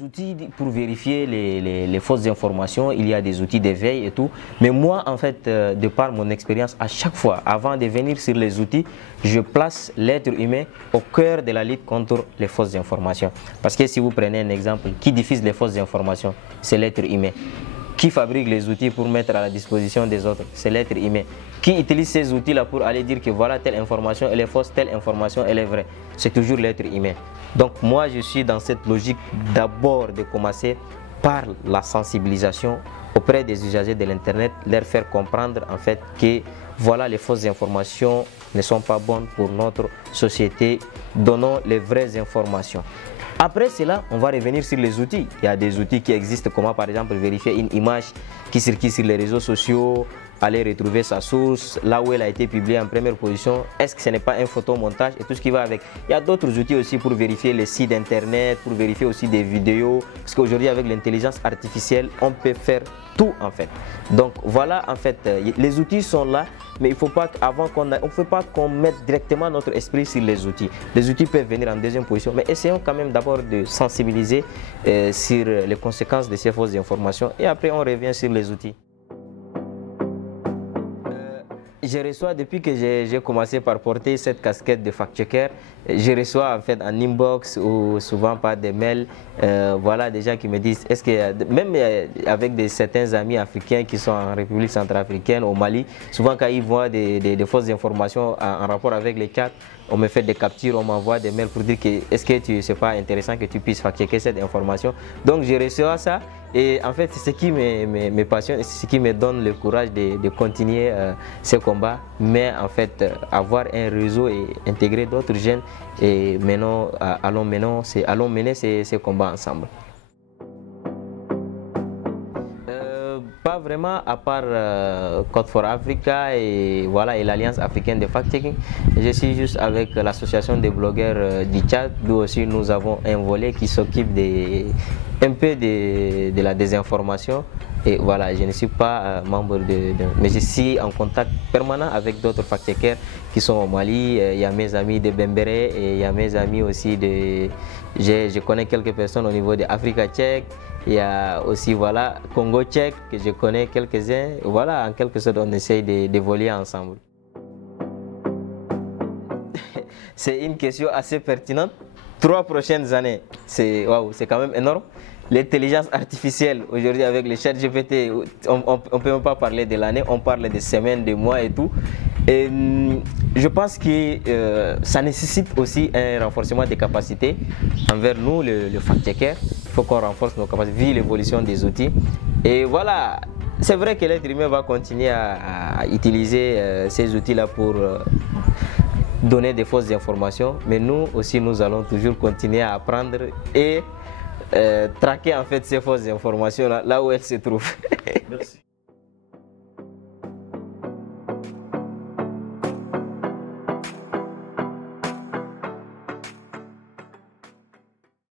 des outils pour vérifier les fausses informations, il y a des outils d'éveil et tout. Mais moi, en fait, de par mon expérience, à chaque fois, avant de venir sur les outils, je place l'être humain au cœur de la lutte contre les fausses informations. Parce que si vous prenez un exemple, qui diffuse les fausses informations, c'est l'être humain. Qui fabrique les outils pour mettre à la disposition des autres, c'est l'être humain. Qui utilise ces outils-là pour aller dire que voilà, telle information elle est fausse, telle information elle est vraie, c'est toujours l'être humain. Donc moi je suis dans cette logique d'abord de commencer par la sensibilisation auprès des usagers de l'internet, leur faire comprendre en fait que voilà, les fausses informations ne sont pas bonnes pour notre société, donnons les vraies informations. Après cela, on va revenir sur les outils. Il y a des outils qui existent, comme par exemple vérifier une image qui circule sur les réseaux sociaux, aller retrouver sa source, là où elle a été publiée en première position, est-ce que ce n'est pas un photomontage et tout ce qui va avec. Il y a d'autres outils aussi pour vérifier les sites internet, pour vérifier aussi des vidéos, parce qu'aujourd'hui avec l'intelligence artificielle, on peut faire tout en fait. Donc voilà, en fait, les outils sont là, mais il ne faut pas qu'on mette directement notre esprit sur les outils. Les outils peuvent venir en deuxième position, mais essayons quand même d'abord de sensibiliser sur les conséquences de ces fausses informations et après on revient sur les outils. Je reçois, depuis que j'ai commencé par porter cette casquette de fact-checker, je reçois en fait en inbox ou souvent par des mails, voilà, des gens qui me disent, est-ce que même avec certains amis africains qui sont en République centrafricaine, au Mali, souvent quand ils voient des fausses informations en rapport avec les chats, on me fait des captures, on m'envoie des mails pour dire que est-ce que c'est pas intéressant que tu puisses fact-checker cette information. Donc je reçois ça et en fait c'est ce qui me passionne, c'est ce qui me donne le courage de continuer ce combat, mais en fait avoir un réseau et intégrer d'autres jeunes et maintenant allons mener ces combats ensemble. Pas vraiment, à part Code for Africa et voilà, et l'Alliance africaine de fact-checking. Je suis juste avec l'association des blogueurs du Tchad, d'où aussi nous avons un volet qui s'occupe un peu de la désinformation. Et voilà, je ne suis pas membre mais je suis en contact permanent avec d'autres fact-checkers qui sont au Mali. Il y a mes amis de Bembéré et il y a mes amis aussi je connais quelques personnes au niveau de Africa Tchèque. Il y a aussi voilà, Congo Tchèque que je connais quelques-uns. Voilà, en quelque sorte on essaye d'évoluer ensemble. C'est une question assez pertinente. 3 prochaines années, c'est quand même énorme. L'intelligence artificielle, aujourd'hui avec les chats GPT, on ne peut même pas parler de l'année, on parle de semaines, de mois et tout. Et je pense que ça nécessite aussi un renforcement des capacités envers nous, le fact-checker. Il faut qu'on renforce nos capacités, vu l'évolution des outils. Et voilà, c'est vrai que l'être humain va continuer à utiliser ces outils-là pour donner des fausses informations, mais nous aussi, nous allons toujours continuer à apprendre et traquer en fait ces fausses informations là où elles se trouvent. Merci.